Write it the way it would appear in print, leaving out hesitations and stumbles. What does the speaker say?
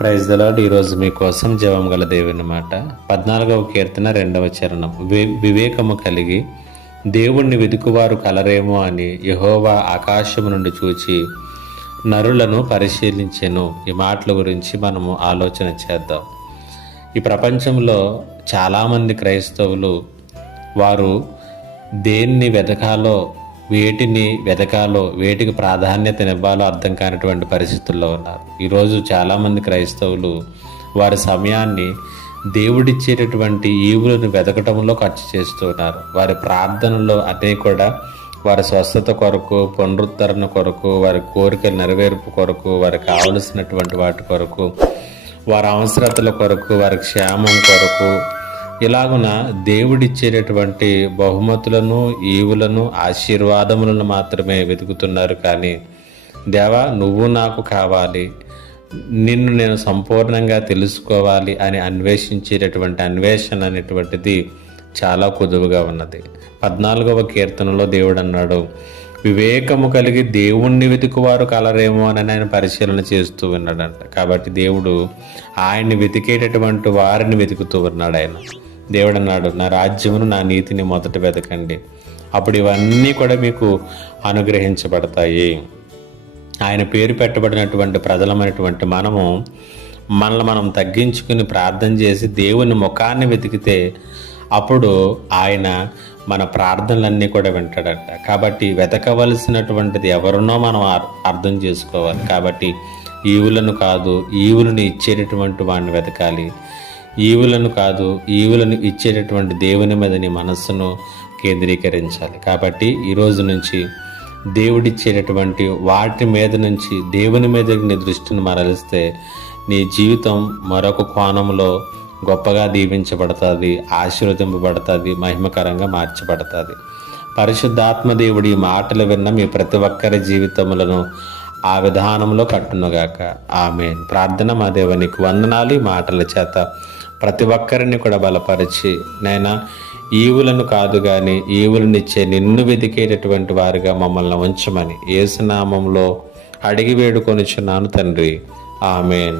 Praise the lord. ఈరోజు మీకోసం జవం గల దేవుని మాట 14వ కీర్తన 2వ చరణం. వివేకము కలిగి దేవుణ్ణి వెతుకువారు కలరేమో అని యెహోవా ఆకాశము నుండి చూచి నరులను పరిశీలించెను. ఈ మాటల గురించి మనము ఆలోచన చేద్దాం. ఈ ప్రపంచంలో చాలామంది క్రైస్తవులు వారు దేన్ని వెతకాలో, వేటికి ప్రాధాన్యతనివ్వాలో అర్థం కానిటువంటి పరిస్థితుల్లో ఉన్నారు. ఈరోజు చాలామంది క్రైస్తవులు వారి సమయాన్ని దేవుడిచ్చేటటువంటి ఈవులను వెతకటంలో ఖర్చు చేస్తున్నారు. వారి ప్రార్థనలో అదే కూడా వారి స్వస్థత కొరకు, పునరుద్ధరణ కొరకు, వారి కోరికల నెరవేర్పు కొరకు, వారికి కావలసినటువంటి వాటి కొరకు, వారి అవసరతల కొరకు, వారి క్షేమం కొరకు, ఇలాగున దేవుడిచ్చేటటువంటి బహుమతులను, ఈవులను, ఆశీర్వాదములను మాత్రమే వెతుకుతున్నారు. కానీ దేవా, నువ్వు నాకు కావాలి, నిన్ను నేను సంపూర్ణంగా తెలుసుకోవాలి అని అన్వేషించేటటువంటి అన్వేషణ అనేటువంటిది చాలా కొదువుగా ఉన్నది. 14వ కీర్తనలో దేవుడు అన్నాడు, వివేకము కలిగి దేవుణ్ణి వెతుకువారు కలరేమో అని ఆయన పరిశీలన చేస్తూ ఉన్నాడంట. కాబట్టి దేవుడు ఆయన్ని వెతికేటటువంటి వారిని వెతుకుతూ ఉన్నాడు. దేవుడు అన్నాడు, నా రాజ్యమును, నా నీతిని మొదట వెతకండి, అప్పుడు ఇవన్నీ కూడా మీకు అనుగ్రహించబడతాయి. ఆయన పేరు పెట్టబడినటువంటి ప్రజలమైనటువంటి మనల్ని మనం తగ్గించుకుని ప్రార్థన చేసి దేవుని ముఖాన్ని వెతికితే అప్పుడు ఆయన మన ప్రార్థనలన్నీ కూడా వింటాడట. కాబట్టి వెతకవలసినటువంటిది ఎవరినో మనం అర్థం చేసుకోవాలి. కాబట్టి ఈవులను కాదు, ఈవులను ఇచ్చేటటువంటి వాడిని వెతకాలి. ఈవులను ఇచ్చేటటువంటి దేవుని మీద నీ మనస్సును కేంద్రీకరించాలి. కాబట్టి ఈరోజు నుంచి దేవుడిచ్చేటటువంటి వాటి మీద నుంచి దేవుని మీద నీ దృష్టిని మరలిస్తే నీ జీవితం మరొక కోణంలో గొప్పగా దీవించబడుతుంది, ఆశీర్వదింపబడుతుంది, మహిమకరంగా మార్చబడుతుంది. పరిశుద్ధాత్మ దేవుడి ఈ మాటలు విన్న మీ ప్రతి ఒక్కరి జీవితములను ఆ విధానంలో కట్టునుగాక. ఆమేన్. ప్రార్థన. మా దేవునికి వందనాలు. ఈ మాటల చేత ప్రతి ఒక్కరిని కూడా బలపరిచి, నైనా ఈవులను కాదు కానీ ఈవులనిచ్చే నిన్ను వెతికేటటువంటి వారిగా మమ్మల్ని ఉంచమని యేసు నామములో అడిగి వేడుకొనుచున్నాను తండ్రి. ఆమేన్.